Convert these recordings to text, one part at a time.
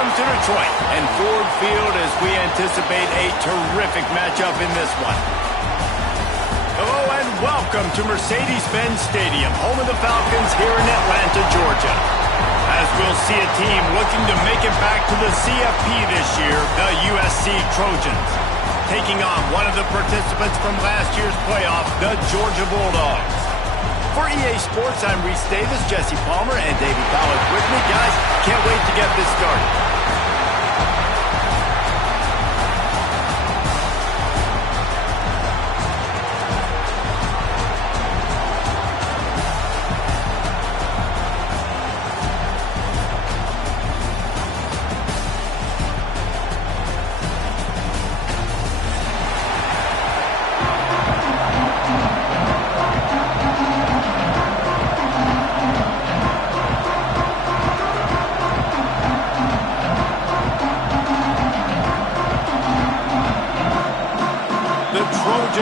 welcome to Detroit and Ford Field as we anticipate a terrific matchup in this one. Hello and welcome to Mercedes-Benz Stadium, home of the Falcons here in Atlanta, Georgia. As we'll see a team looking to make it back to the CFP this year, the USC Trojans, taking on one of the participants from last year's playoff, the Georgia Bulldogs. For EA Sports, I'm Reese Davis, Jesse Palmer, and David Ballard with me. Guys, can't wait to get this started.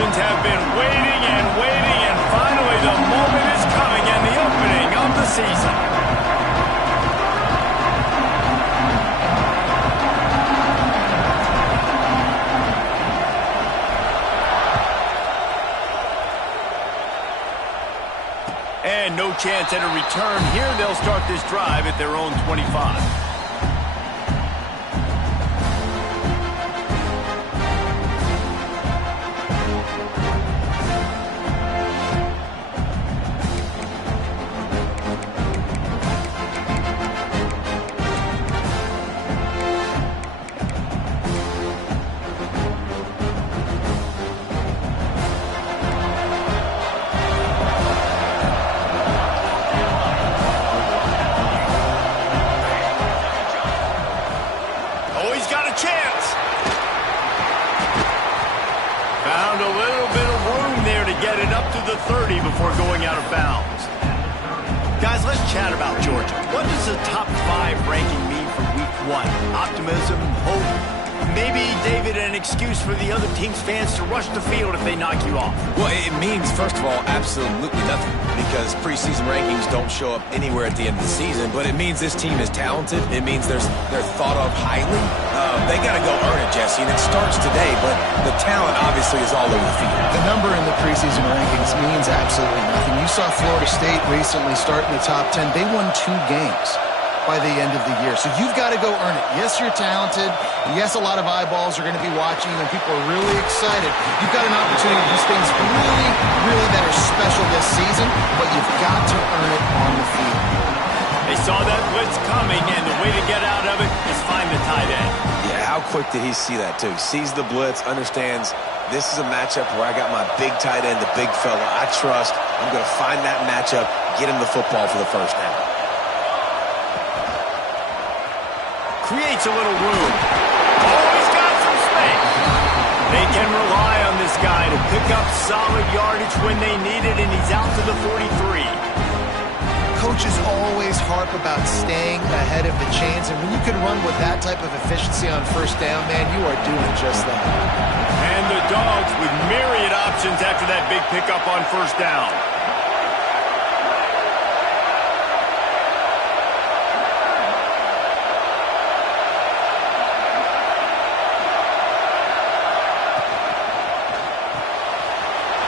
Have been waiting and waiting, and finally the moment is coming and the opening of the season. And no chance at a return here. They'll start this drive at their own 25. Found a little bit of room there to get it up to the 30 before going out of bounds. Guys, let's chat about Georgia. What does the top 5 ranking mean for week 1? Optimism, hope, maybe, David, an excuse for the other team's fans to rush the field if they knock you off? Well, it means, first of all, absolutely nothing, because preseason rankings don't show up anywhere at the end of the season, but it means this team is talented. It means they're thought of highly. They got to go earn it, Jesse, and it starts today, but the talent obviously is all over the field. The number in the preseason rankings means absolutely nothing. You saw Florida State recently start in the top 10. They won 2 games by the end of the year. So you've got to go earn it. Yes, you're talented. Yes, a lot of eyeballs are going to be watching you, and people are really excited. You've got an opportunity to do things really, really that are special this season, but you've got to earn it on the field. They saw that blitz coming, and the way to get out of it is find the tight end. Yeah, how quick did he see that, too? Sees the blitz, understands this is a matchup where I got my big tight end, the big fella I trust. I'm going to find that matchup, get him the football for the first down. Creates a little room. Oh, he's got some space. They can rely on this guy to pick up solid yardage when they need it, and he's out to the 43. Coaches always harp about staying ahead of the chains, and when you can run with that type of efficiency on first down, man, you are doing just that. And the Dogs with myriad options after that big pickup on first down.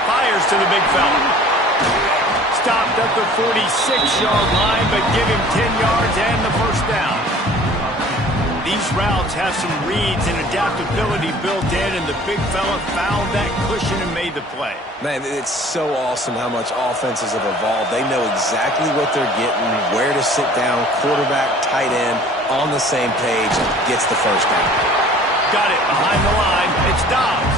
Fires to the big fella. Stopped at the 46-yard line, but give him 10 yards and the first down. These routes have some reads and adaptability built in, and the big fella found that cushion and made the play. Man, it's so awesome how much offenses have evolved. They know exactly what they're getting, where to sit down, quarterback, tight end, on the same page, gets the first down. Got it behind the line. It's Dobbs.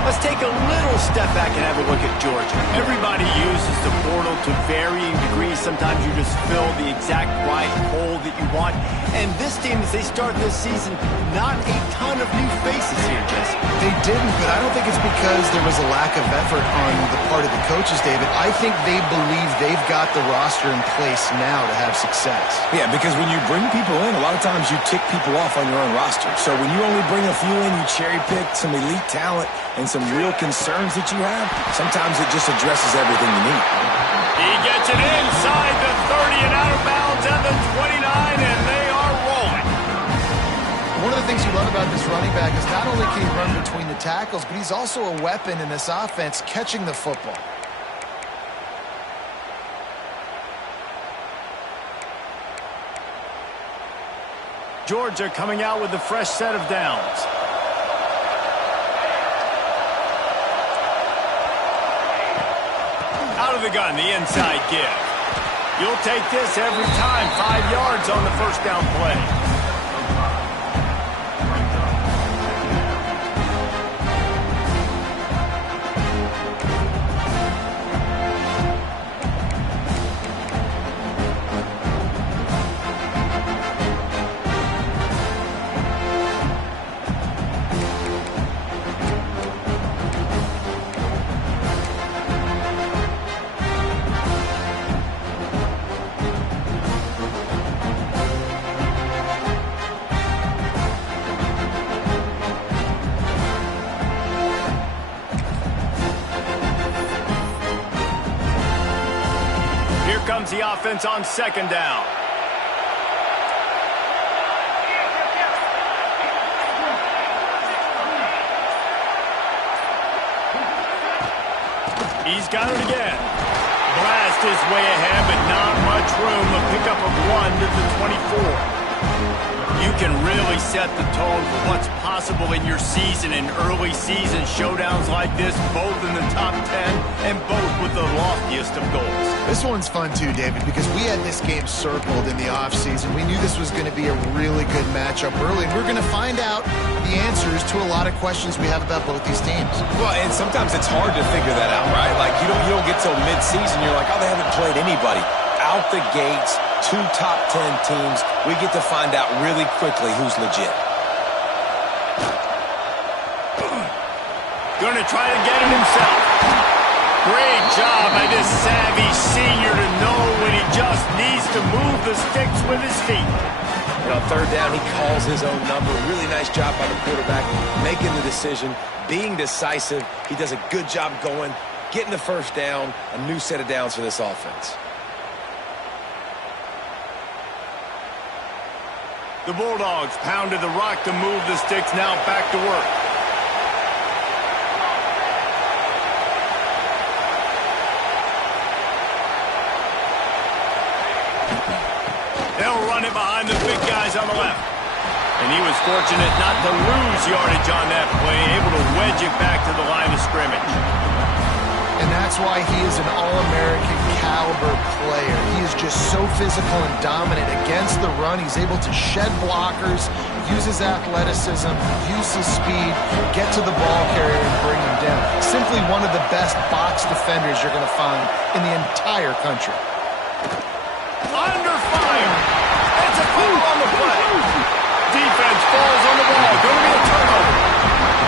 Let's take a little step back and have a look at Georgia. Everybody uses the portal to varying degrees. Sometimes you just fill the exact right hole that you want. And this team, as they start this season, not a ton of new faces here, Jesse. They didn't, but I don't think it's because there was a lack of effort on the part of the coaches, David. I think they believe they've got the roster in place now to have success. Yeah, because when you bring people in, a lot of times you tick people off on your own roster. So when you only bring a few in, you cherry pick some elite talent and some real concerns that you have, sometimes it just addresses everything you need. He gets it inside the 30 and out of bounds at the 29, and of the things you love about this running back is not only can he run between the tackles, but he's also a weapon in this offense catching the football. Georgia coming out with a fresh set of downs. Out of the gun, the inside give. You'll take this every time. 5 yards on the first down play. Comes the offense on second down. He's got it again. Blast his way ahead, but not much room. A pickup of 1 to the 24. You can really set the tone for what's possible in your season in early season showdowns like this, both in the top 10 and both with the loftiest of goals. This one's fun too, David, because we had this game circled in the offseason. We knew this was going to be a really good matchup early, and we're going to find out the answers to a lot of questions we have about both these teams. Well, and sometimes it's hard to figure that out, right? Like, you don't get till mid-season, you're like, oh, they haven't played anybody. Out the gates, 2 top 10 teams, we get to find out really quickly who's legit. Going to try to get it himself. Great job by this savvy senior to know when he just needs to move the sticks with his feet. And on third down, he calls his own number. Really nice job by the quarterback, making the decision, being decisive. He does a good job going, getting the first down, a new set of downs for this offense. The Bulldogs pounded the rock to move the sticks, now back to work. They'll run it behind the big guys on the left. And he was fortunate not to lose yardage on that play, able to wedge it back to the line of scrimmage. And that's why he is an All-American caliber player. He is just so physical and dominant against the run. He's able to shed blockers, use his athleticism, use his speed, get to the ball carrier and bring him down. Simply one of the best box defenders you're going to find in the entire country. Under fire. It's a foul on the play. Defense falls on the ball. Going to be a turnover.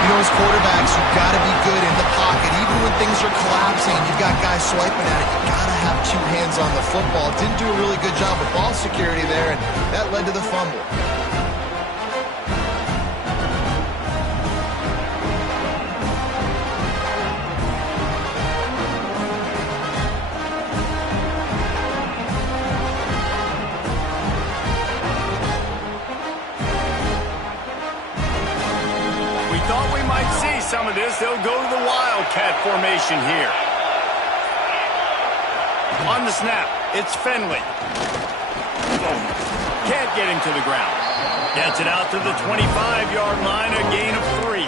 You know, as quarterbacks, you've got to be good in the pocket. Even when things are collapsing, you've got guys swiping at it. You've got to have 2 hands on the football. Didn't do a really good job of ball security there, and that led to the fumble. Some of this, they'll go to the Wildcat formation here. On the snap, it's Finley. Can't get him to the ground. Gets it out to the 25-yard line, a gain of 3.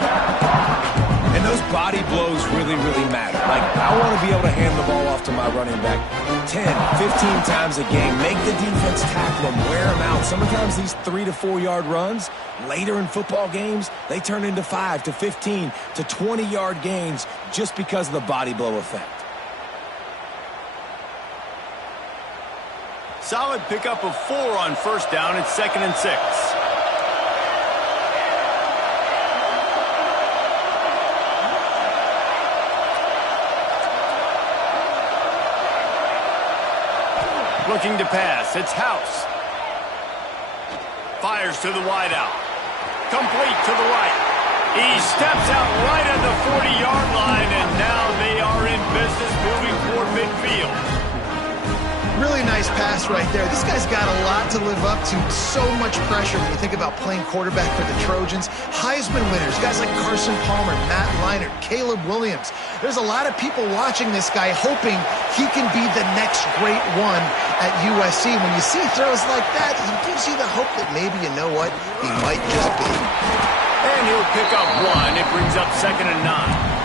And those body blows really, really matter. Like, I want to be able to hand the ball off to my running back 10, 15 times a game. Make the defense tackle them, wear them out. Sometimes these 3 to 4 yard runs, later in football games, they turn into 5 to 15 to 20-yard gains just because of the body blow effect. Solid pickup of 4 on first down. It's 2nd and 6. Looking to pass. It's House. Fires to the wideout. Complete to the right. He steps out right at the 40-yard line, and now they are in business moving toward midfield. Really nice pass right there. This guy's got a lot to live up to. So much pressure when you think about playing quarterback for the Trojans. Heisman winners, guys like Carson Palmer, Matt Leinart, Caleb Williams. There's a lot of people watching this guy hoping he can be the next great one at USC. When you see throws like that, he gives you the hope that maybe, you know what, he might just be. And he'll pick up one. It brings up 2nd and 9.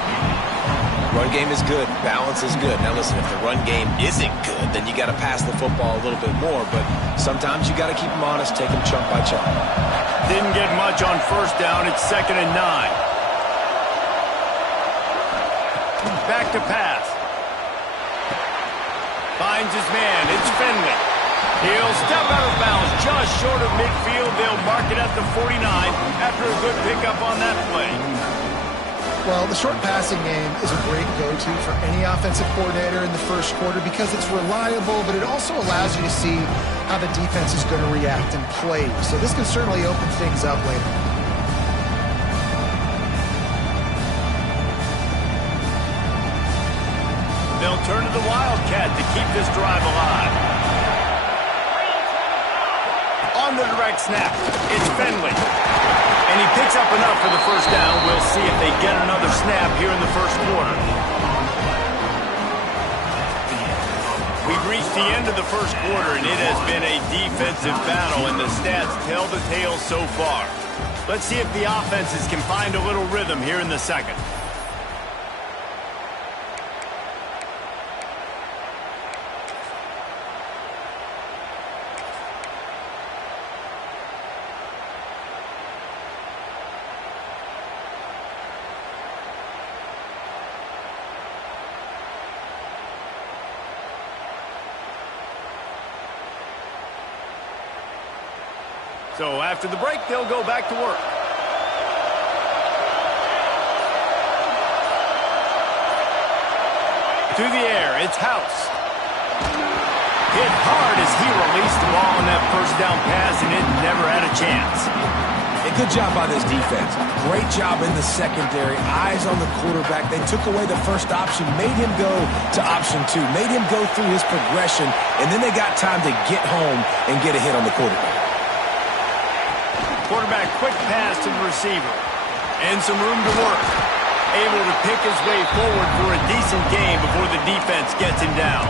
Run game is good. Balance is good. Now listen, if the run game isn't good, then you got to pass the football a little bit more. But sometimes you got to keep them honest, take them chunk by chunk. Didn't get much on 1st down. It's 2nd and 9. Back to pass. Finds his man. It's Finley. He'll step out of bounds just short of midfield. They'll mark it at the 49 after a good pickup on that play. Well, the short passing game is a great go-to for any offensive coordinator in the first quarter because it's reliable, but it also allows you to see how the defense is going to react and play. So this can certainly open things up later. They'll turn to the Wildcat to keep this drive alive. On the direct snap, it's Finley. And he picks up enough for the 1st down. We'll see if they get another snap here in the 1st quarter. We've reached the end of the 1st quarter, and it has been a defensive battle, and the stats tell the tale so far. Let's see if the offenses can find a little rhythm here in the 2nd. So after the break, they'll go back to work. Through the air, it's House. Hit hard as he released the ball on that 1st down pass, and it never had a chance. A good job by this defense. Great job in the secondary. Eyes on the quarterback. They took away the 1st option, made him go to option 2, made him go through his progression, and then they got time to get home and get a hit on the quarterback. Quarterback quick pass to the receiver. And some room to work. Able to pick his way forward for a decent game before the defense gets him down.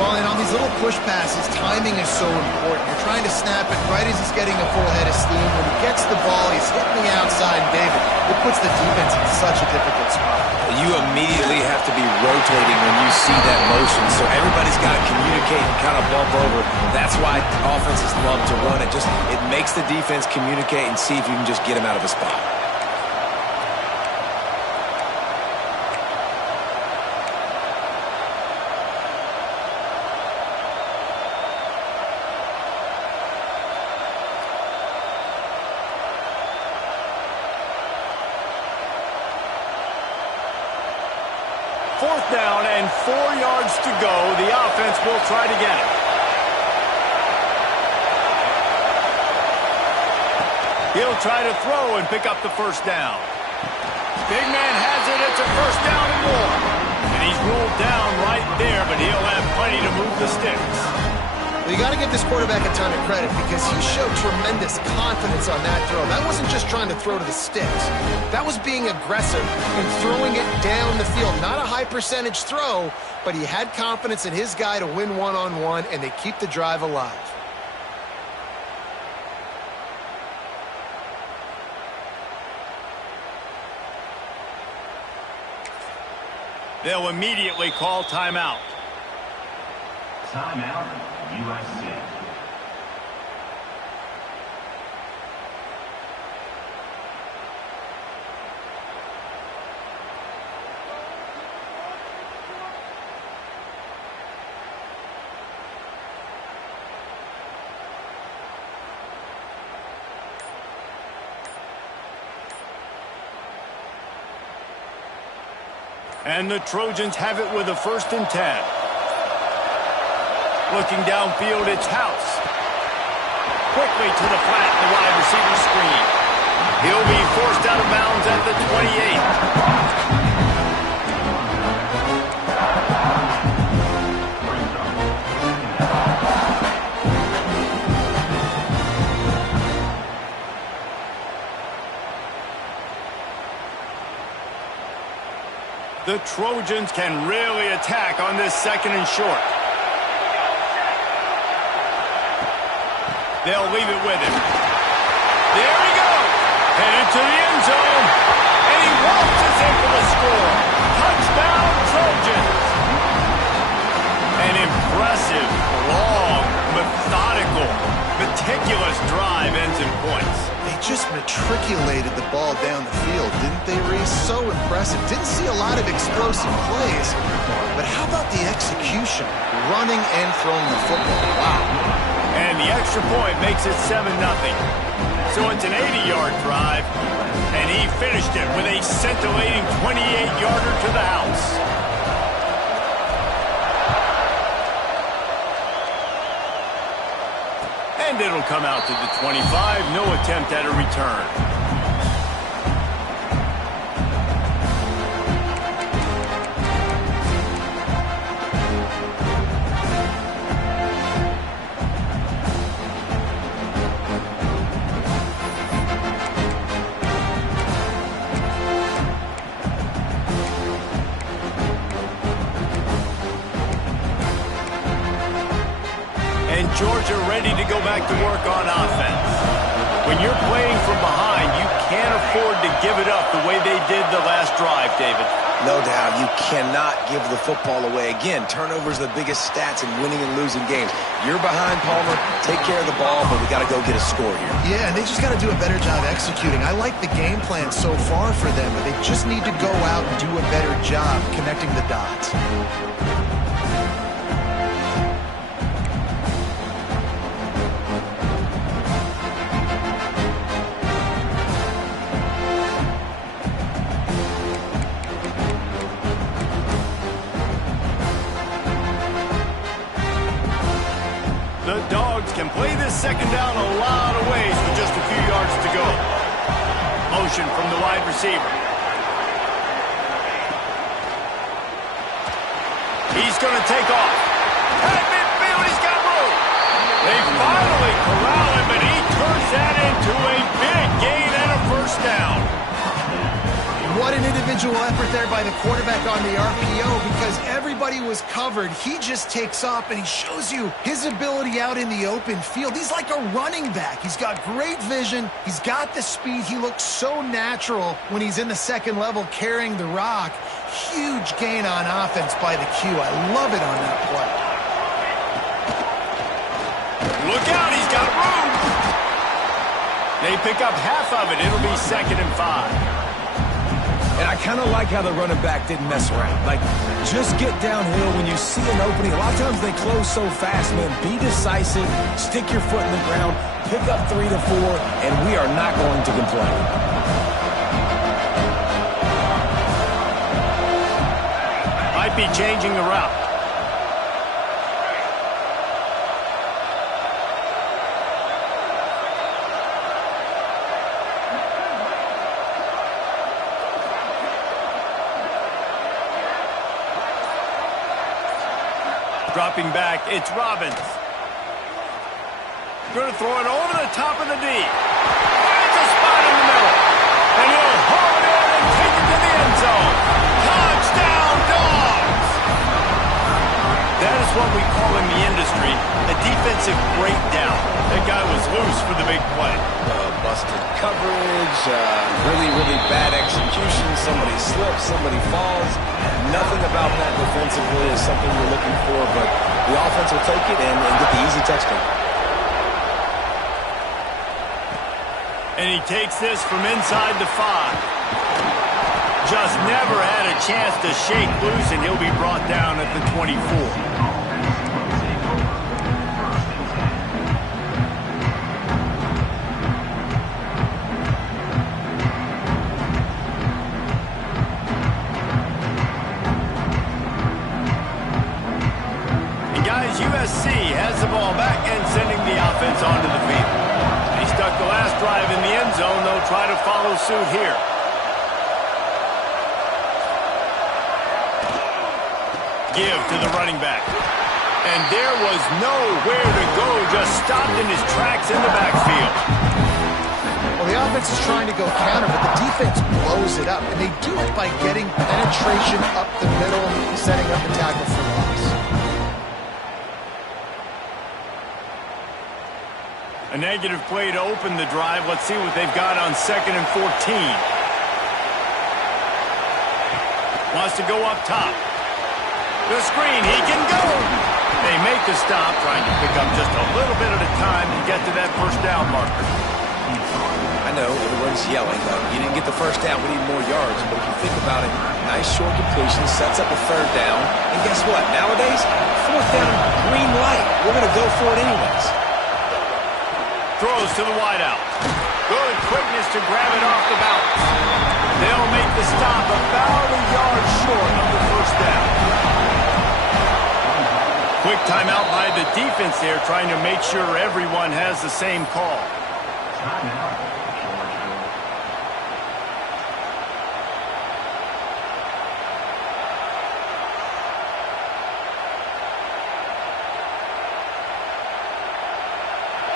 Well, and on these little push passes, timing is so important. You're trying to snap it right as he's getting a full head of steam. When he gets the ball, he's hitting the outside, David. It puts the defense in such a difficult spot. You immediately have to be rotating when you see that motion, so everybody's got to communicate and kind of bump over. That's why offenses love to run it. It makes the defense communicate and see if you can just get him out of a spot. Fourth down and 4 yards to go. The offense will try to get it. He'll try to throw and pick up the 1st down. Big man has it. It's a 1st down and more. And he's ruled down right there, but he'll have plenty to move the sticks. Well, you got to give this quarterback a ton of credit because he showed tremendous confidence on that throw. That wasn't just trying to throw to the sticks. That was being aggressive and throwing it down the field. Not a high percentage throw, but he had confidence in his guy to win one-on-one, and they keep the drive alive. They'll immediately call timeout. Timeout, USC. And the Trojans have it with a 1st and 10. Looking downfield, it's House. Quickly to the flat, the wide receiver screen. He'll be forced out of bounds at the 28. The Trojans can really attack on this second and short. They'll leave it with him. There he goes. Headed to the end zone. And he walks us in for the score. Touchdown, Trojans. An impressive, long, methodical, meticulous drive ends in points. They just matriculated the ball down the field, didn't they, Reese? So impressive. Didn't see a lot of explosive plays, but how about the execution? Running and throwing the football. Wow. And the extra point makes it 7-0. So it's an 80-yard drive, and he finished it with a scintillating 28-yarder to the house. And it'll come out to the 25. No attempt at a return. Georgia ready to go back to work on offense. When you're playing from behind, you can't afford to give it up the way they did the last drive, David. No doubt, you cannot give the football away. Again, turnovers are the biggest stats in winning and losing games. You're behind, Palmer. Take care of the ball, but we got to go get a score here. Yeah, and they just got to do a better job executing. I like the game plan so far for them, but they just need to go out and do a better job connecting the dots. The Dogs can play this second down a lot of ways with just a few yards to go. Motion from the wide receiver. He's going to take off. At midfield, he's got room. They finally corral him, and he turns that into a big gain and a first down. What an individual effort there by the quarterback on the RPO, because everybody was covered. He just takes off, and he shows you his ability out in the open field. He's like a running back. He's got great vision. He's got the speed. He looks so natural when he's in the second level carrying the rock. Huge gain on offense by the Q. I love it on that play. Look out, he's got room. They pick up half of it. It'll be 2nd and 5. And I kind of like how the running back didn't mess around. Like, just get downhill when you see an opening. A lot of times they close so fast, man. Be decisive, stick your foot in the ground, pick up 3 to 4, and we are not going to complain. Might be changing the route. Dropping back, it's Robbins. Going to throw it over the top of the D. Finds a spot in the middle. And he'll haul it in and take it to the end zone. Touchdown, Dogs! That is what we call in the industry a defensive breakdown. That guy was loose for the big play. Busted coverage, really, really bad execution. Somebody slips, somebody falls. Nothing about that defensively is something you're looking for, but the offense will take it and get the easy touchdown. And he takes this from inside the 5. Just never had a chance to shake loose, and he'll be brought down at the 24. USC has the ball back and sending the offense onto the field. He stuck the last drive in the end zone. They'll try to follow suit here. Give to the running back. And there was nowhere to go. Just stopped in his tracks in the backfield. Well, The offense is trying to go counter, but the defense blows it up. And they do it by getting penetration up the middle, setting up the tackle for loss. A negative play to open the drive. Let's see what they've got on 2nd and 14. Wants to go up top. The screen, he can go. They make the stop, trying to pick up just a little bit at a time and get to that first down marker. I know, everyone's yelling. You didn't get the first down, we need more yards. But if you think about it, nice short completion, sets up a 3rd down. And guess what? Nowadays, 4th down, green light. We're going to go for it anyways. Throws to the wideout. Good quickness to grab it off the bounce. They'll make the stop about a yard short of the first down. Quick timeout by the defense there, trying to make sure everyone has the same call.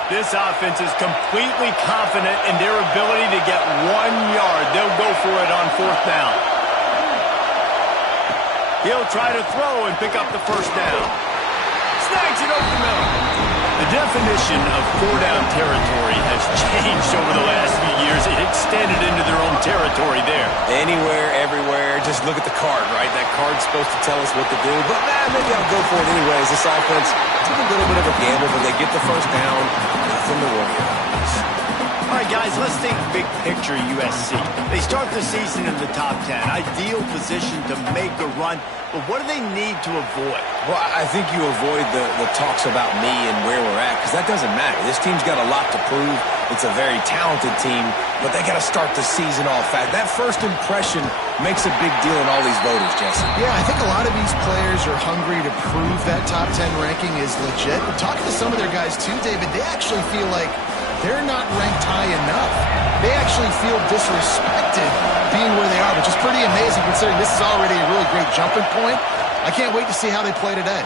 This offense is completely confident in their ability to get 1 yard. They'll go for it on 4th down. He'll try to throw and pick up the first down. Snags it over the middle. The definition of 4-down territory has changed over the last few years. It extended into their own territory there. Anywhere, everywhere, just look at the card, right? That card's supposed to tell us what to do, but maybe I'll go for it anyways. This offense took a little bit of a gamble, but they get the first down. Nothing to worry about. All right, guys, let's think big picture USC. They start the season in the top 10. Ideal position to make a run, but what do they need to avoid? Well, I think you avoid the talks about me and where we're at, because that doesn't matter. This team's got a lot to prove. It's a very talented team, but they got to start the season off fast. That first impression makes a big deal in all these voters, Jesse. Yeah, I think a lot of these players are hungry to prove that top 10 ranking is legit. But talking to some of their guys too, David, they actually feel like they're not ranked high enough. They actually feel disrespected being where they are, which is pretty amazing considering this is already a really great jumping point. I can't wait to see how they play today.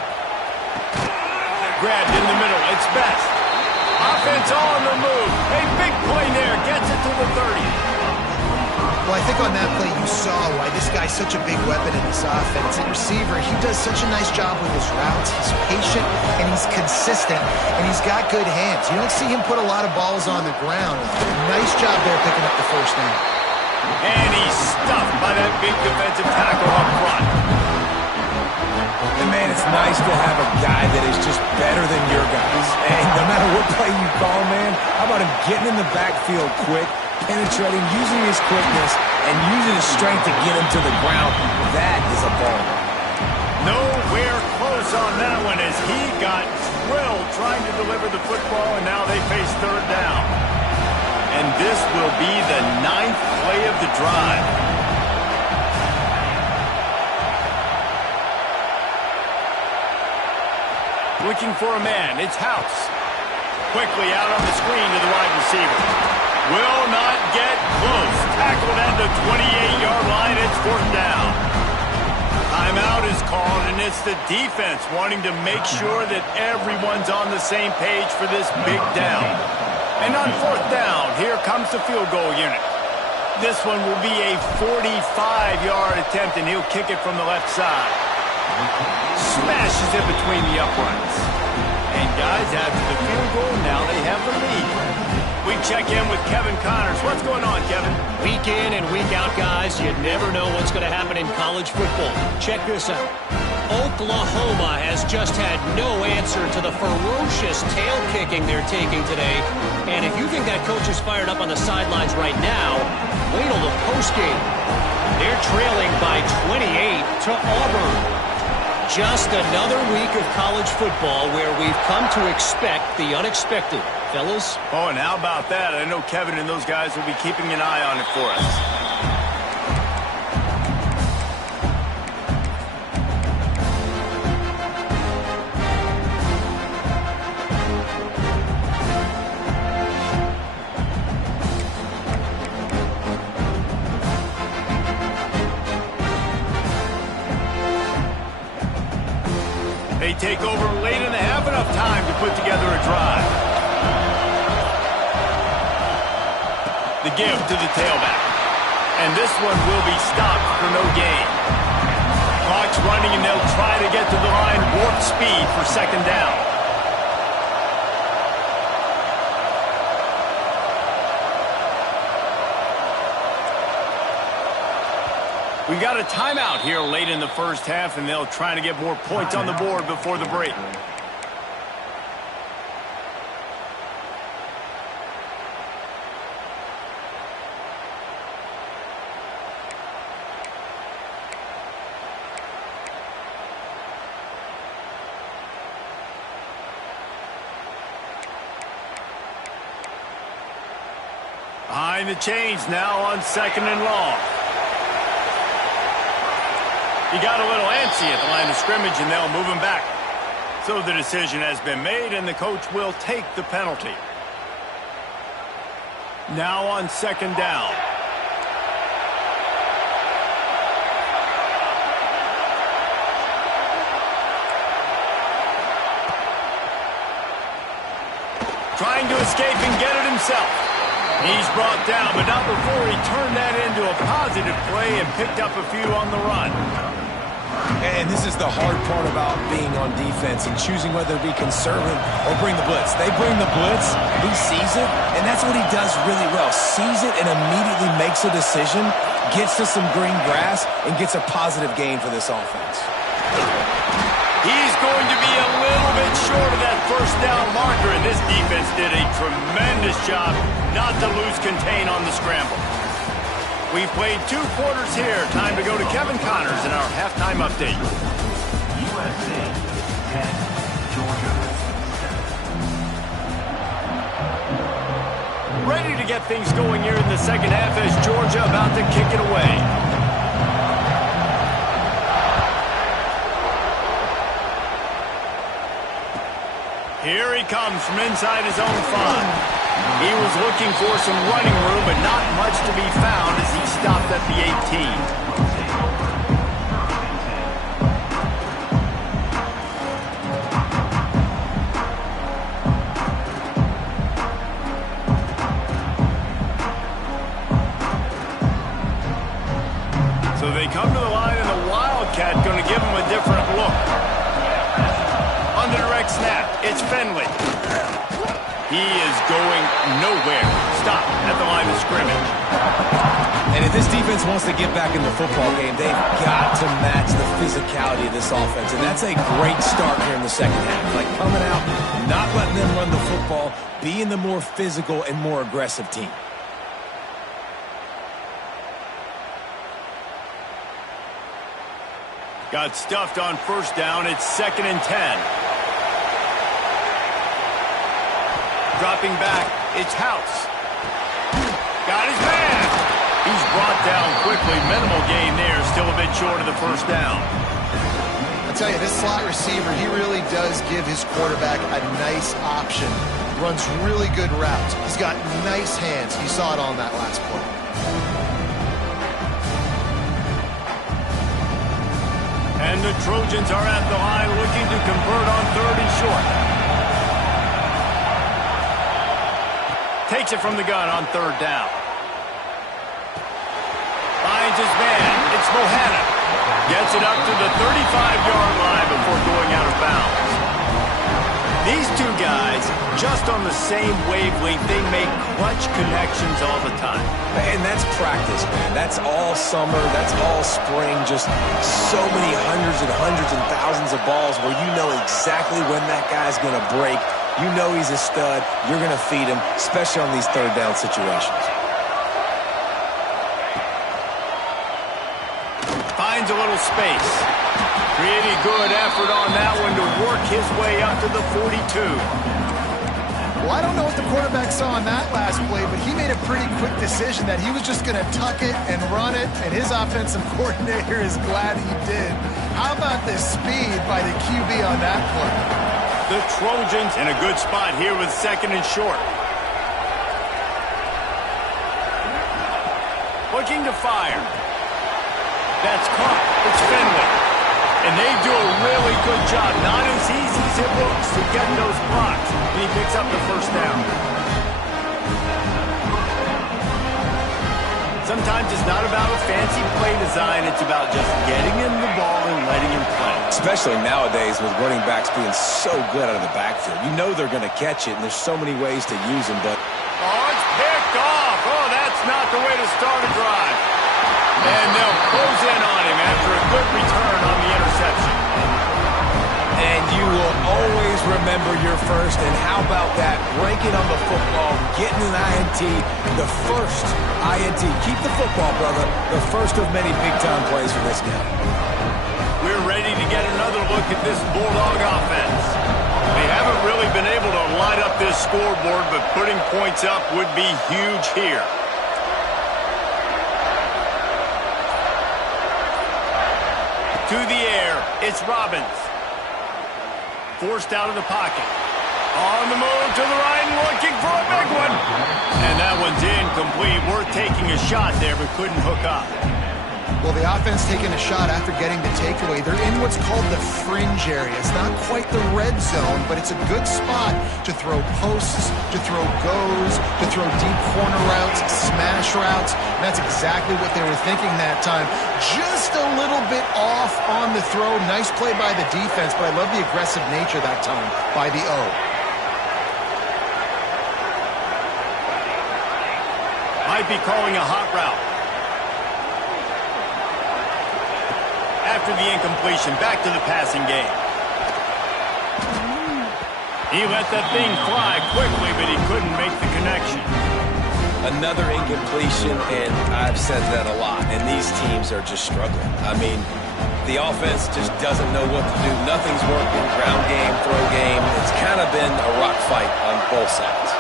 Grabbed in the middle. It's Best. Offense on the move. A big play there. Gets it to the 30. Well, I think on that play you saw why this guy's such a big weapon in this offense. At receiver, he does such a nice job with his routes. He's patient, and he's consistent, and he's got good hands. You don't see him put a lot of balls on the ground. Nice job there picking up the first down. And he's stuffed by that big defensive tackle up front. And, man, it's nice to have a guy that is just better than your guys. And no matter what play you call, man, how about him getting in the backfield quick, penetrating, using his quickness, and using his strength to get him to the ground. That is a ball. Nowhere close on that one as he got drilled trying to deliver the football, and now they face 3rd down. And this will be the 9th play of the drive. Looking for a man. It's House. Quickly out on the screen to the wide receiver. Will not get close. Tackled at the 28-yard line. It's 4th down. Timeout is called, and it's the defense wanting to make sure that everyone's on the same page for this big down. And on 4th down, here comes the field goal unit. This one will be a 45-yard attempt, and he'll kick it from the left side. Smashes it between the uprights. And guys, after the field goal, now they have the lead. We check in with Kevin Connors. What's going on, Kevin? Week in and week out, guys, you never know what's going to happen in college football. Check this out. Oklahoma has just had no answer to the ferocious tail kicking they're taking today. And if you think that coach is fired up on the sidelines right now, wait till the postgame. They're trailing by 28 to Auburn. Just another week of college football where we've come to expect the unexpected. Fellas? Oh, and how about that? I know Kevin and those guys will be keeping an eye on it for us. They take over late in the half, enough time to put together a drive. The to give to the tailback. And this one will be stopped for no gain. Clock's running, and they'll try to get to the line warp speed for second down. We got a timeout here late in the first half, and they'll try to get more points on the board before the break. Behind the chains now on second and long. He got a little antsy at the line of scrimmage, and they'll move him back. So the decision has been made, and the coach will take the penalty. Now on second down. Trying to escape and get it himself. He's brought down, but not before he turned that into a positive play and picked up a few on the run. And this is the hard part about being on defense and choosing whether to be conservative or bring the blitz. They bring the blitz, he sees it, and that's what he does really well. Sees it and immediately makes a decision, gets to some green grass, and gets a positive gain for this offense. He's going to be a little bit short of that first down marker, and this defense did a tremendous job not to lose contain on the scramble. We've played 2 quarters here. Time to go to Kevin Connors in our halftime update. USA 10, Georgia 7. Ready to get things going here in the second half as Georgia about to kick it away. Here he comes from inside his own 5. He was looking for some running room, but not much to be found as he stopped at the 18. So they come to the line, and the Wildcat going to give him a different look. On the direct snap, it's Finley. He is going nowhere. Stop at the line of scrimmage. And if this defense wants to get back in the football game, they've got to match the physicality of this offense. And that's a great start here in the second half. Like coming out, not letting them run the football, being the more physical and more aggressive team. Got stuffed on first down. It's 2nd and 10. Dropping back, it's House. Got his man. He's brought down quickly. Minimal gain there. Still a bit short of the first down. I tell you, this slot receiver, he really does give his quarterback a nice option. Runs really good routes. He's got nice hands. You saw it on that last play. And the Trojans are at the line looking to convert on 3rd and short. Takes it from the gun on 3rd down. Finds his man. It's Bohanna. Gets it up to the 35-yard line before going out of bounds. These 2 guys, just on the same wavelength, they make clutch connections all the time. And that's practice, man. That's all summer. That's all spring. Just so many hundreds and thousands of balls where you know exactly when that guy's going to break. You know he's a stud. You're going to feed him, especially on these 3rd down situations. Finds a little space. Pretty good effort on that one to work his way up to the 42. Well, I don't know what the quarterback saw on that last play, but he made a pretty quick decision that he was just going to tuck it and run it, and his offensive coordinator is glad he did. How about the speed by the QB on that play? The Trojans in a good spot here with 2nd and short. Looking to fire. That's caught. It's Finley. And they do a really good job. Not as easy as it looks to get those blocks. And he picks up the first down. Sometimes it's not about a fancy play design. It's about just getting him the ball and letting him play. Especially nowadays with running backs being so good out of the backfield. You know they're going to catch it, and there's so many ways to use them. But oh, it's picked off. Oh, that's not the way to start a drive. And they'll close in on him after a good return on the interception. And you will always remember your first. And how about that? Breaking on the football, getting an INT, the first INT. Keep the football, brother. The first of many big-time plays for this guy. We're ready to get another look at this Bulldog offense. They haven't really been able to light up this scoreboard, but putting points up would be huge here. To the air, it's Robbins. Forced out of the pocket. On the move to the right and looking for a big one. And that one's incomplete. Worth taking a shot there, but couldn't hook up. Well, the offense taking a shot after getting the takeaway. They're in what's called the fringe area. It's not quite the red zone, but it's a good spot to throw posts, to throw goes, to throw deep corner routes, smash routes. And that's exactly what they were thinking that time. Just a little bit off on the throw. Nice play by the defense, but I love the aggressive nature that time by the O. Might be calling a hot route. After the incompletion, back to the passing game. He let that thing fly quickly, but he couldn't make the connection. Another incompletion, and I've said that a lot, and these teams are just struggling. I mean, the offense just doesn't know what to do. Nothing's working. Ground game, throw game. It's kind of been a rock fight on both sides.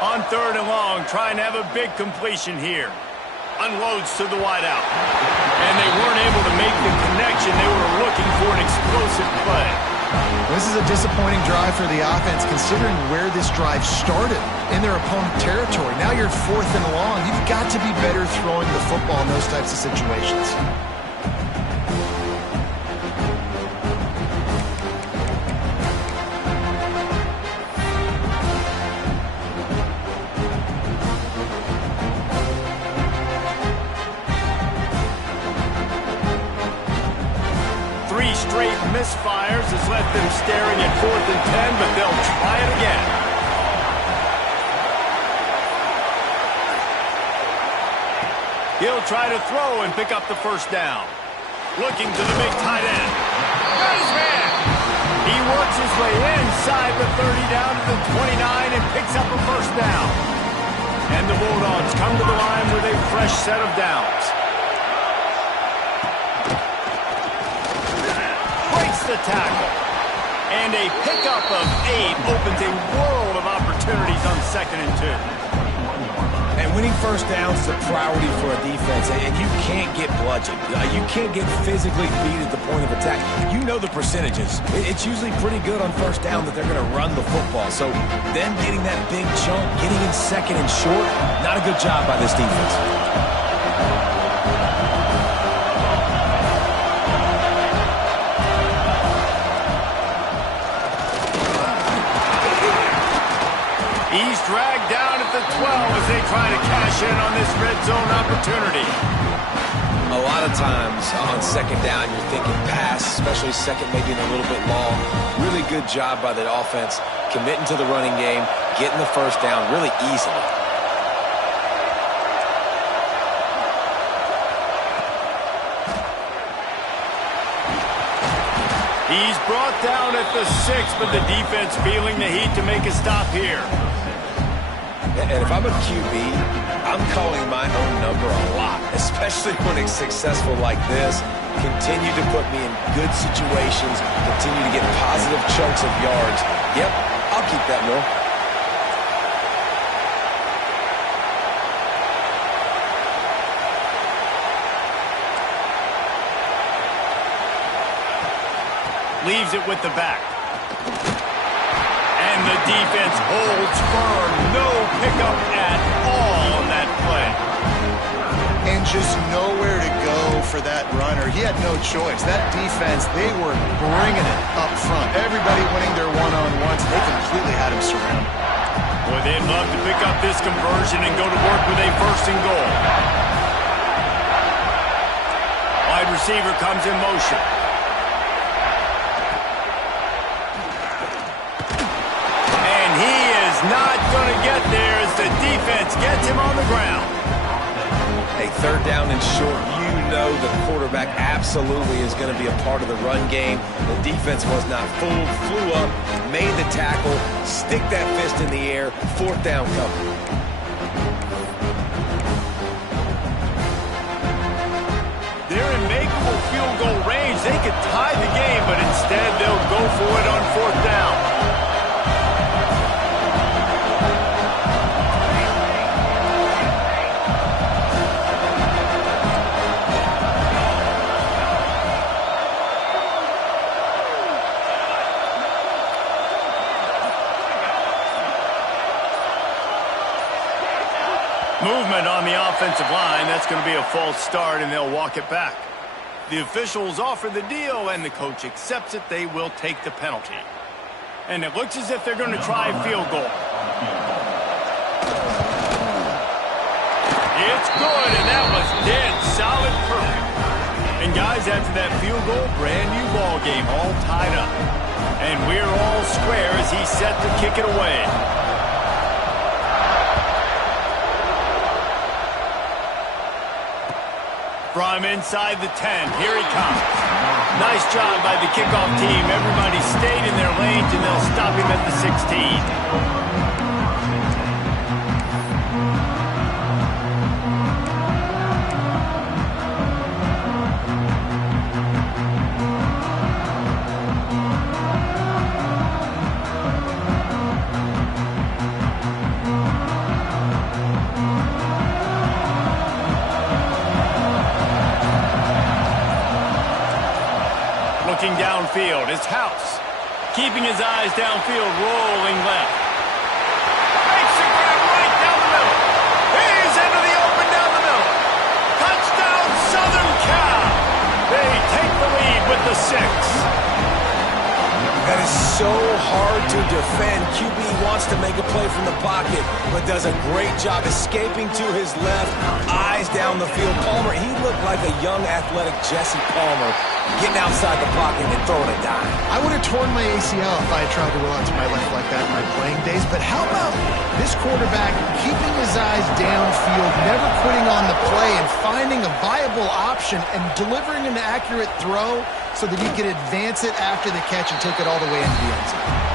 On 3rd and long, trying to have a big completion here. Unloads to the wideout. And they weren't able to make the connection. They were looking for an explosive play. This is a disappointing drive for the offense, considering where this drive started in their opponent territory. Now you're 4th and long. You've got to be better throwing the football in those types of situations. Straight misfires has left them staring at 4th and 10, but they'll try it again. He'll try to throw and pick up the first down. Looking to the big tight end. Got his man. He works his way inside the 30 down to the 29 and picks up a first down. And the Bulldogs come to the line with a fresh set of downs. Breaks the tackle. And a pickup of 8 opens a world of opportunities on 2nd and 2. And winning first downs is a priority for a defense, and you can't get bludgeoned. You can't get physically beat at the point of attack. You know the percentages. It's usually pretty good on first down that they're going to run the football. So them getting that big chunk, getting in 2nd and short, not a good job by this defense. He's dragged down at the 12 as they try to cash in on this red zone opportunity. A lot of times on 2nd down, you're thinking pass, especially 2nd, maybe a little bit long. Really good job by the offense, committing to the running game, getting the first down really easily. He's brought down at the 6, but the defense feeling the heat to make a stop here. And if I'm a QB, I'm calling my own number a lot, especially when it's successful like this. Continue to put me in good situations, continue to get positive chunks of yards. Yep, I'll keep that more. Leaves it with the back. And the defense holds firm. No pickup just nowhere to go for that runner. He had no choice. That defense, they were bringing it up front. Everybody winning their one-on-ones. They completely had him surrounded. Boy, they'd love to pick up this conversion and go to work with a first and goal. Wide receiver comes in motion. And he is not going to get there as the defense gets him on the ground. Hey, third down and short, you know the quarterback absolutely is going to be a part of the run game. The defense was not fooled, flew up, made the tackle, stick that fist in the air, fourth down coming. They're in makeable field goal range. They could tie the game, but instead they'll go for it on fourth down. Movement on the offensive line. That's going to be a false start, and they'll walk it back. The officials offer the deal, and the coach accepts it. They will take the penalty. And it looks as if they're going to try a field goal. It's good, and that was dead solid perfect. And guys, after that field goal, brand new ball game, all tied up. And we're all square as he's set to kick it away. From inside the 10, here he comes. Nice job by the kickoff team. Everybody stayed in their lanes, and they'll stop him at the 16. Looking downfield, it's House. Keeping his eyes downfield, rolling left. Makes the grab right down the middle. He's into the open down the middle. Touchdown, Southern Cal. They take the lead with the 6. That is so hard to defend. QB wants to make a play from the pocket, but does a great job escaping to his left, eyes down the field. Palmer, he looked like a young athletic Jesse Palmer, getting outside the pocket and throwing a dime. I would have torn my ACL if I had tried to roll out to my left like that in my playing days, but how about this quarterback keeping his eyes downfield, never quitting on the play, and finding a viable option and delivering an accurate throw so that he could advance it after the catch and take it all the way into the end zone.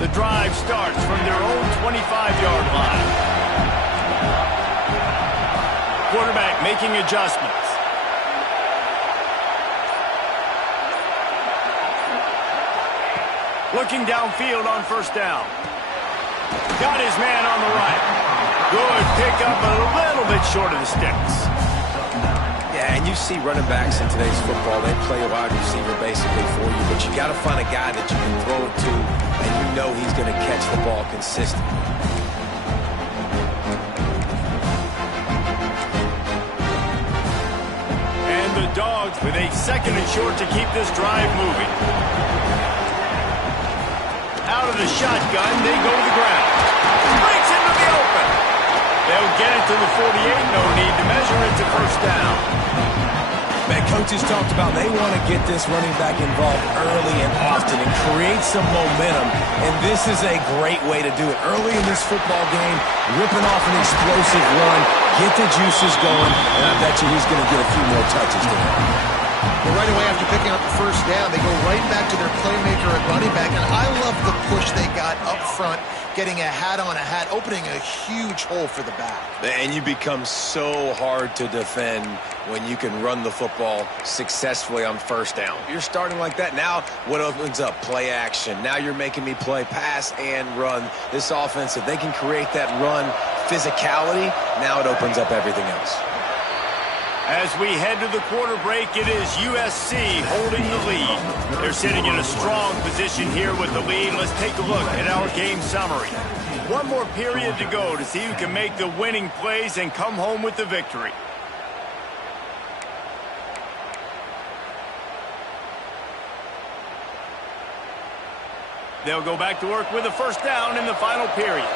The drive starts from their own 25-yard line. Quarterback making adjustments. Looking downfield on first down. Got his man on the right. Good pickup, but a little bit short of the sticks. Yeah, and you see running backs in today's football, they play a wide receiver basically for you, but you got to find a guy that you can throw it to, and you know he's going to catch the ball consistently. And the Dogs with a second and short to keep this drive moving. Out of the shotgun, they go to the ground. Breaks into the open. They'll get it to the 48. No need to measure it to first down. Man, coaches talked about they want to get this running back involved early and often and create some momentum, and this is a great way to do it. Early in this football game, ripping off an explosive run, get the juices going, and I bet you he's going to get a few more touches today. But right away after picking up the first down, they go right back to their playmaker at running back. And I love the push they got up front, getting a hat on a hat, opening a huge hole for the back. And you become so hard to defend when you can run the football successfully on first down. You're starting like that. Now what opens up? Play action. Now you're making me play pass and run. This offense, if they can create that run physicality, now it opens up everything else. As we head to the quarter break, it is USC holding the lead. They're sitting in a strong position here with the lead. Let's take a look at our game summary. One more period to go to see who can make the winning plays and come home with the victory. They'll go back to work with a first down in the final period.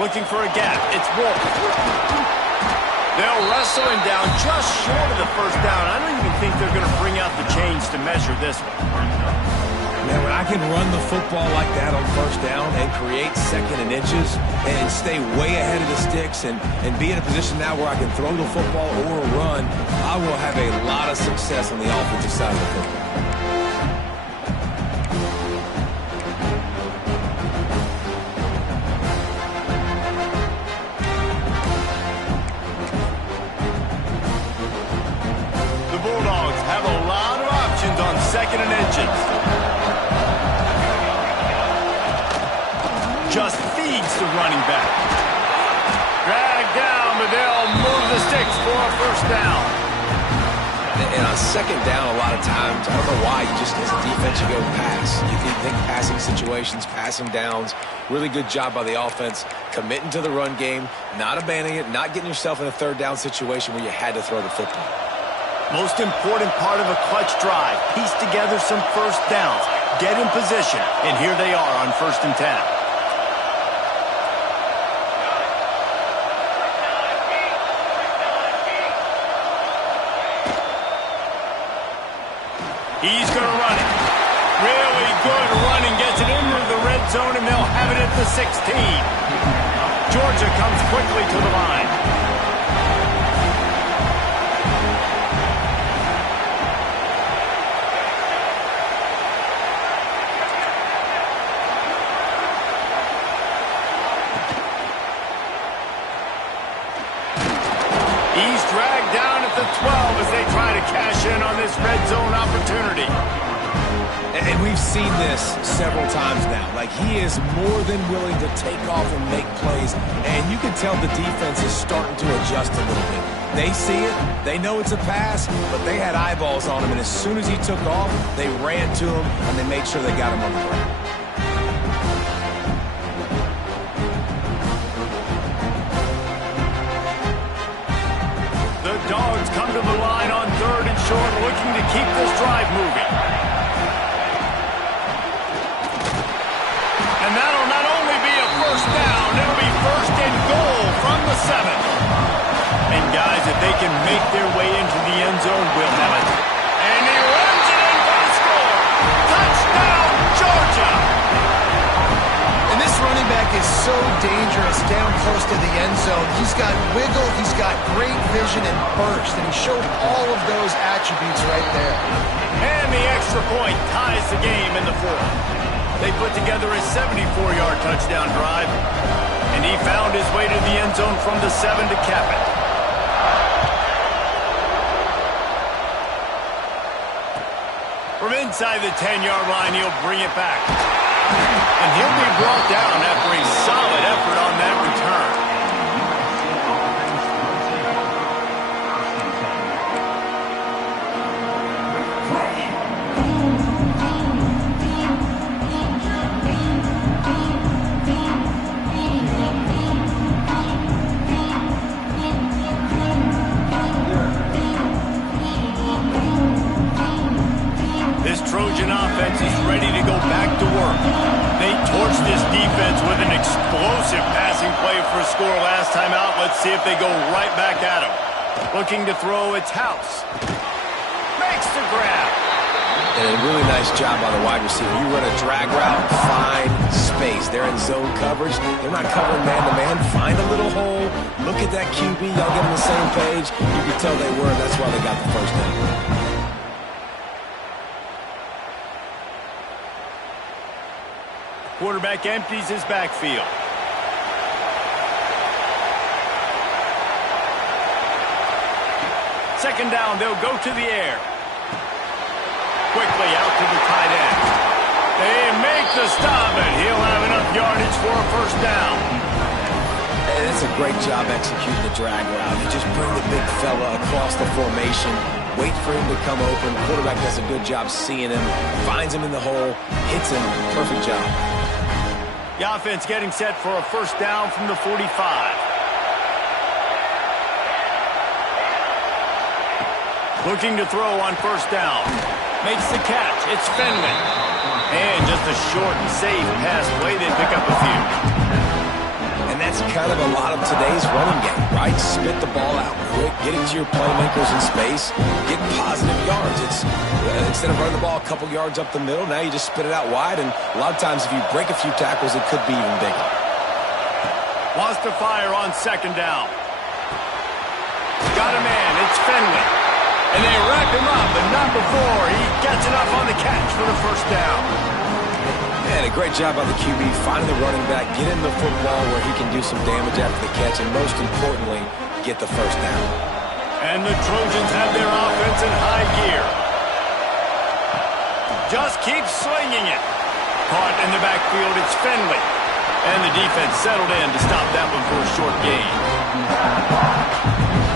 Looking for a gap. It's Wolf. They'll wrestle him down just short of the first down. I don't even think they're going to bring out the chains to measure this one. Man, when I can run the football like that on first down and create second and inches and stay way ahead of the sticks and be in a position now where I can throw the football or run, I will have a lot of success on the offensive side of the football. Second and inches. Just feeds the running back. Dragged down, but they'll move the sticks for a first down. And on second down, a lot of times, I don't know why, you just, as a defense, you go pass. You think passing situations, passing downs. Really good job by the offense, committing to the run game, not abandoning it, not getting yourself in a third down situation where you had to throw the football. Most important part of a clutch drive, piece together some first downs, get in position, and here they are on 1st and 10. He's going to run it. Really good running, gets it into the red zone, and they'll have it at the 16. Georgia comes quickly to the line. He's dragged down at the 12 as they try to cash in on this red zone opportunity. And we've seen this several times now. Like, he is more than willing to take off and make plays. And you can tell the defense is starting to adjust a little bit. They see it. They know it's a pass, but they had eyeballs on him. And as soon as he took off, they ran to him, and they made sure they got him on the ground. The Dogs come to the line on 3rd and short, looking to keep this drive moving. And that'll not only be a first down, it'll be 1st and goal from the 7. And guys, if they can make their way into the end zone, we'll have it. And he runs it in for the score. Touchdown, Georgia! And this running back is so dangerous down close to the end zone. He's got wiggle, he's got great vision and burst, and he showed all of those attributes right there. And the extra point ties the game in the 4th. They put together a 74-yard touchdown drive, and he found his way to the end zone from the 7 to cap it. From inside the 10-yard line, he'll bring it back. And he'll be brought down after a solid effort on that return. This Trojan offense is ready to go back to work. They torched this defense with an explosive passing play for a score last time out. Let's see if they go right back at him. Looking to throw, it's House. Makes the grab. And a really nice job by the wide receiver. You run a drag route, find space. They're in zone coverage. They're not covering man-to-man. Find a little hole. Look at that QB. Y'all get on the same page. You can tell they were, and that's why they got the first down. Quarterback empties his backfield. Second down, they'll go to the air. Quickly out to the tight end. They make the stop, and he'll have enough yardage for a first down. And it's a great job executing the drag route. You just bring the big fella across the formation, wait for him to come open. Quarterback does a good job seeing him, finds him in the hole, hits him. Perfect job. The offense getting set for a first down from the 45. Looking to throw on first down. Makes the catch. It's Fenwick. And just a short and safe pass play. They pick up a few. And that's kind of a lot of today's running game, right? Spit the ball out quick, get it to your playmakers in space, get positive yards. It's instead of running the ball a couple yards up the middle, now you just spit it out wide, and a lot of times if you break a few tackles, it could be even bigger. Wants to fire on second down. Got a man. It's Fenwick. And they wrap him up, but not before he gets enough on the catch for the first down. And a great job by the QB, finding the running back, get him the football where he can do some damage after the catch, and most importantly, get the first down. And the Trojans have their offense in high gear. Just keep swinging it. Caught in the backfield, it's Fenwick. And the defense settled in to stop that one for a short gain.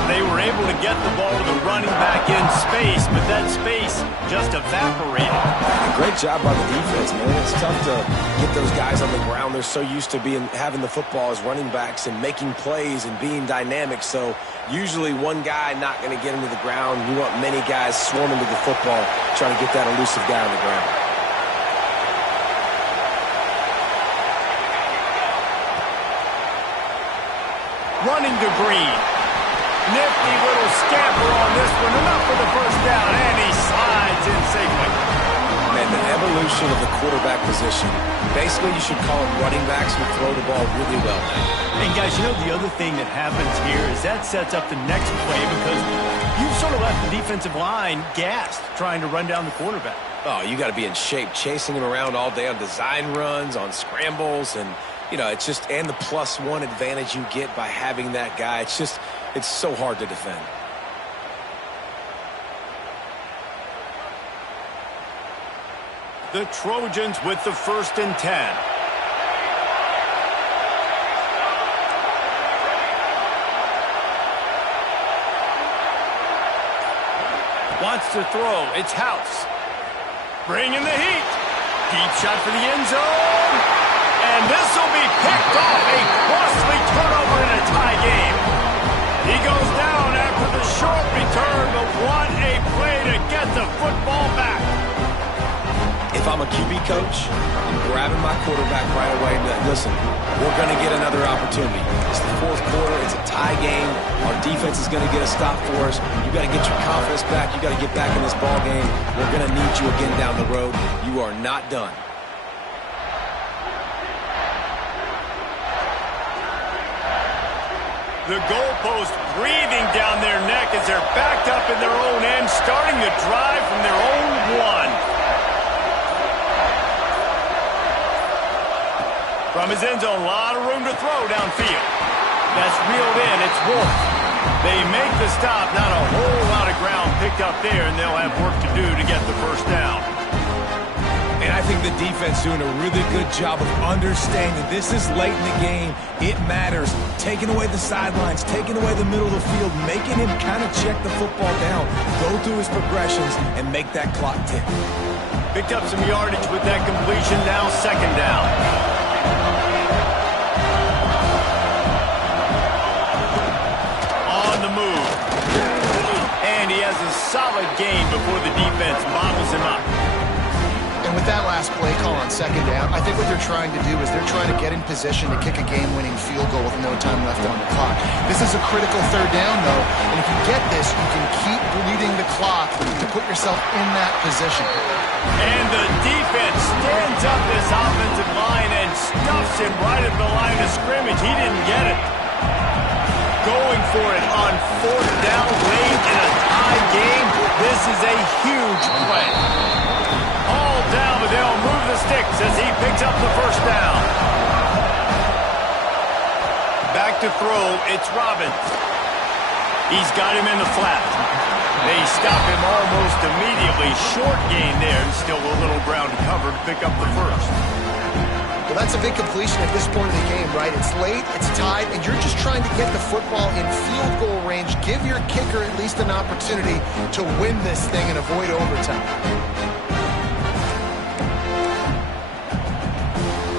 They were able to get the ball to the running back in space, but that space just evaporated. A great job by the defense, man. It's tough to get those guys on the ground. They're so used to having the football as running backs and making plays and being dynamic. So usually one guy not going to get into the ground. You want many guys swarming to the football, trying to get that elusive guy on the ground. Running to Green. Nifty little scamper on this one. Enough for the first down, and he slides in safely. Man, the evolution of the quarterback position. Basically, you should call them running backs who throw the ball really well now. And guys, you know the other thing that happens here is that sets up the next play because you've sort of left the defensive line gassed trying to run down the quarterback. Oh, you got to be in shape, chasing him around all day on design runs, on scrambles, and you know, it's just, and the +1 advantage you get by having that guy. It's so hard to defend. The Trojans with the 1st and 10. Wants to throw. It's House. Bringing the heat. Deep shot for the end zone. And this will be picked off. A costly turnover in a tie game. He goes down after the short return, but what a play to get the football back. If I'm a QB coach, I'm grabbing my quarterback right away and be like, listen, we're going to get another opportunity. It's the 4th quarter. It's a tie game. Our defense is going to get a stop for us. You got to get your confidence back. You got to get back in this ball game. We're going to need you again down the road. You are not done. The goalpost breathing down their neck as they're backed up in their own end, starting the drive from their own 1. From his end zone, a lot of room to throw downfield. That's reeled in. It's Wolf. They make the stop. Not a whole lot of ground picked up there, and they'll have work to do to get the first down. And I think the defense doing a really good job of understanding this is late in the game. It matters. Taking away the sidelines, taking away the middle of the field, making him kind of check the football down, go through his progressions, and make that clock tick. Picked up some yardage with that completion. Now 2nd down. On the move. And he has a solid gain before the defense bottles him up. And And with that last play call on second down, I think what they're trying to do is they're trying to get in position to kick a game-winning field goal with no time left on the clock. This is a critical third down, though, and if you get this, you can keep bleeding the clock to put yourself in that position. And the defense stands up this offensive line and stuffs him right at the line of scrimmage. He didn't get it. Going for it on fourth down late in a tie game. This is a huge play. All down, but they'll move the sticks as he picks up the first down. Back to throw, it's Robbins. He's got him in the flat. They stop him almost immediately. Short gain there, and still a little ground to cover to pick up the first. Well, that's a big completion at this point of the game, right? It's late, it's tied, and you're just trying to get the football in field goal range. Give your kicker at least an opportunity to win this thing and avoid overtime.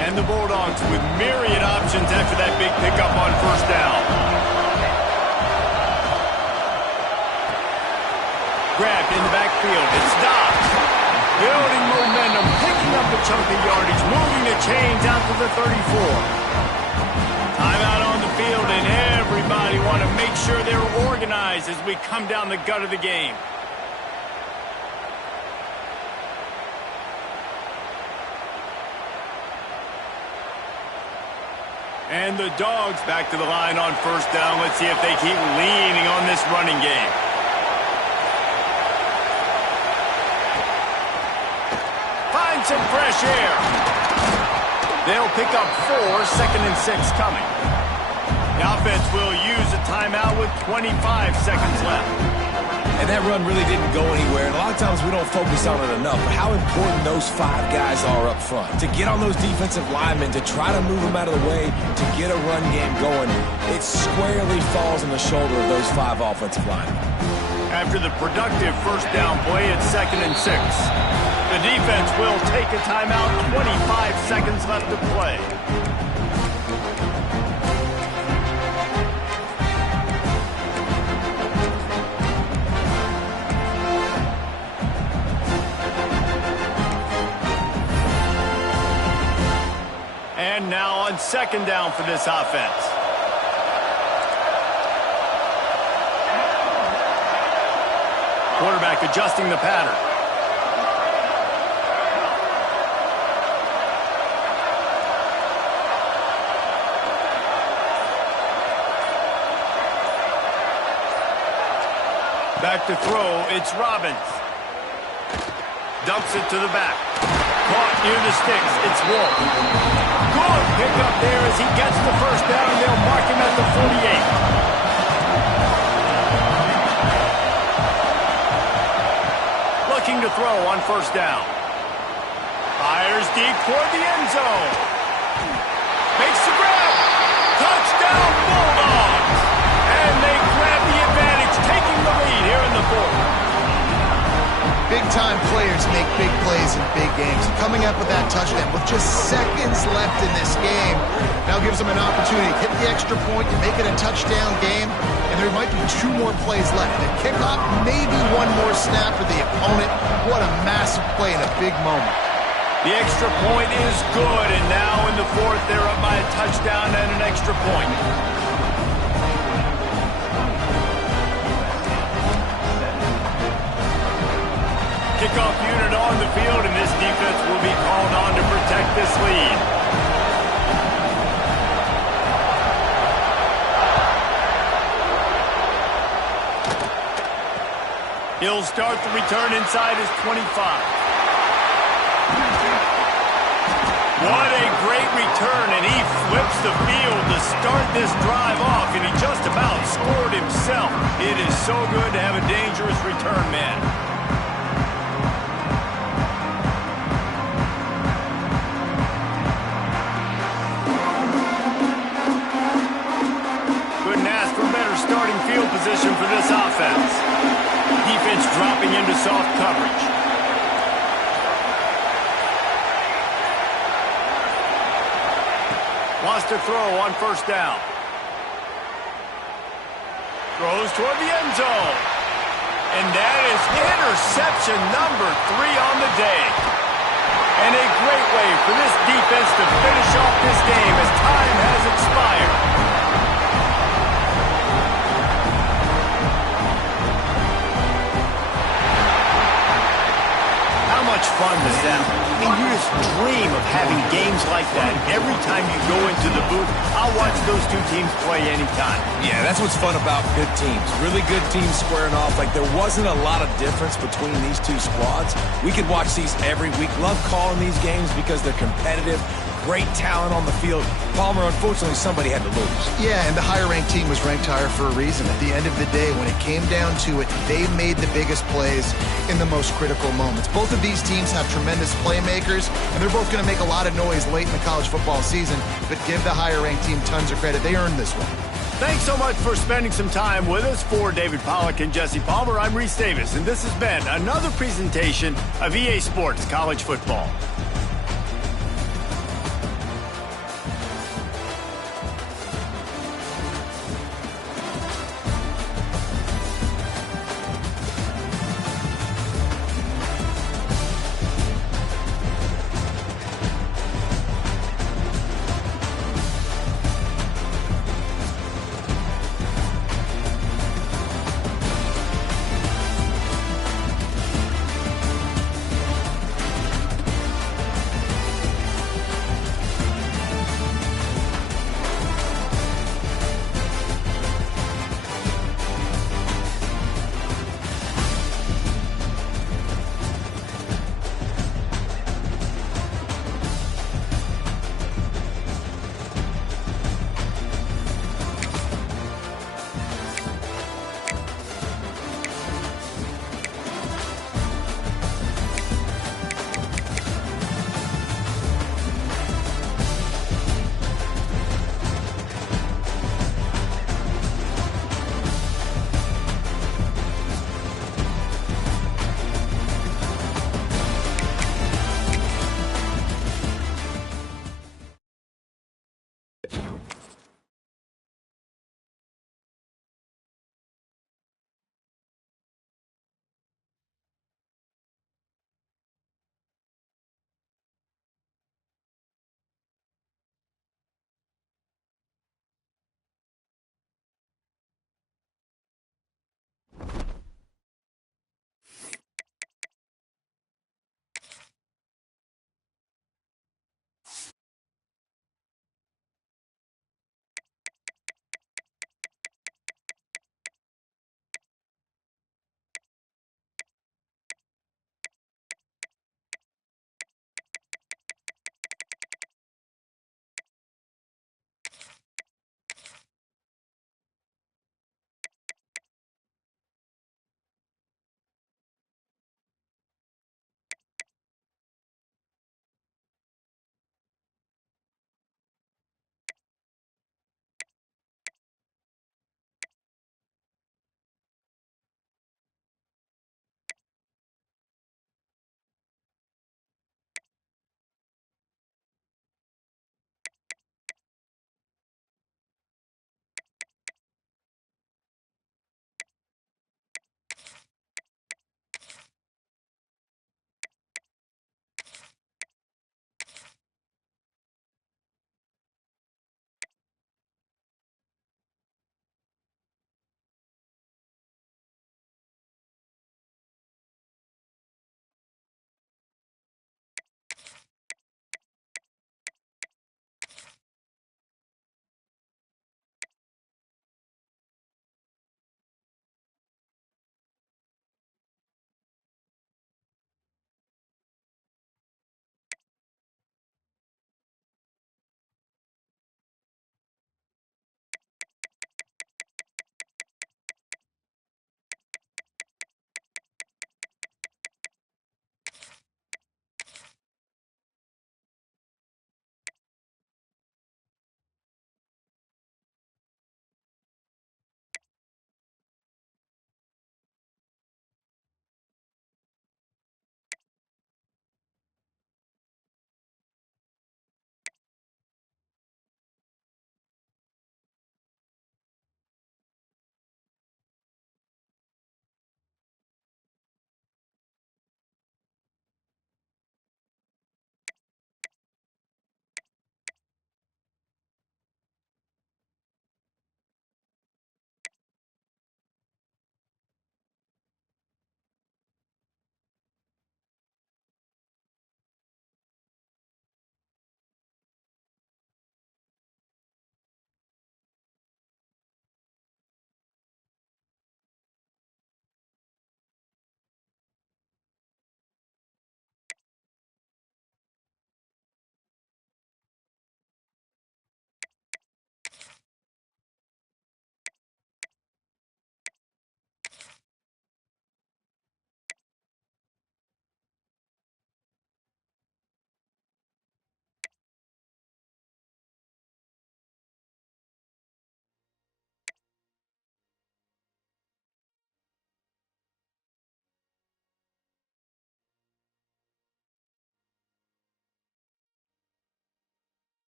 And the Bulldogs with myriad options after that big pickup on first down. Grabbed in the backfield. It's Dobbs. Building momentum, picking up a chunk of yardage, moving the chains out to the 34. Timeout on the field, and everybody want to make sure they're organized as we come down the gut of the game. And the Dogs back to the line on first down. Let's see if they keep leaning on this running game. Find some fresh air. They'll pick up 4, 2nd and 6 coming. The offense will use a timeout with 25 seconds left. And that run really didn't go anywhere. And a lot of times we don't focus on it enough. But how important those 5 guys are up front. To get on those defensive linemen, to try to move them out of the way, to get a run game going, it squarely falls on the shoulder of those 5 offensive linemen. After the productive first down play, it's 2nd and 6. The defense will take a timeout, 25 seconds left to play. And now on 2nd down for this offense. Quarterback adjusting the pattern. Back to throw, it's Robbins. Dumps it to the back. Caught near the sticks, it's Wolf. Good pickup there as he gets the first down. They'll mark him at the 48. Looking to throw on first down. Fires deep toward the end zone. Makes the grab. Touchdown Bulldogs. And they grab the advantage, taking the lead here in the 4th. Big-time players make big plays in big games. Coming up with that touchdown with just seconds left in this game now gives them an opportunity to hit the extra point and make it a touchdown game. And there might be 2 more plays left. The kickoff, maybe 1 more snap for the opponent. What a massive play in a big moment. The extra point is good, and now in the 4th, they're up by a touchdown and an extra point. Kickoff unit on the field, and this defense will be called on to protect this lead. He'll start the return inside his 25. What a great return, and he flips the field to start this drive off, and he just about scored himself. It is so good to have a dangerous return man. Starting field position for this offense. Defense dropping into soft coverage. Wants to throw on first down. Throws toward the end zone. And that is interception number 3 on the day. And a great way for this defense to finish off this game as time has expired. How much fun was that? I mean, you just dream of having games like that every time you go into the booth. I'll watch those two teams play anytime. Yeah, that's what's fun about good teams. Really good teams squaring off. Like, there wasn't a lot of difference between these two squads. We could watch these every week. Love calling these games because they're competitive. Great talent on the field. Palmer, unfortunately, somebody had to lose. Yeah, and the higher-ranked team was ranked higher for a reason. At the end of the day, when it came down to it, they made the biggest plays in the most critical moments. Both of these teams have tremendous playmakers, and they're both going to make a lot of noise late in the college football season, but give the higher-ranked team tons of credit. They earned this one. Thanks so much for spending some time with us. For David Pollack and Jesse Palmer, I'm Reese Davis, and this has been another presentation of EA Sports College Football.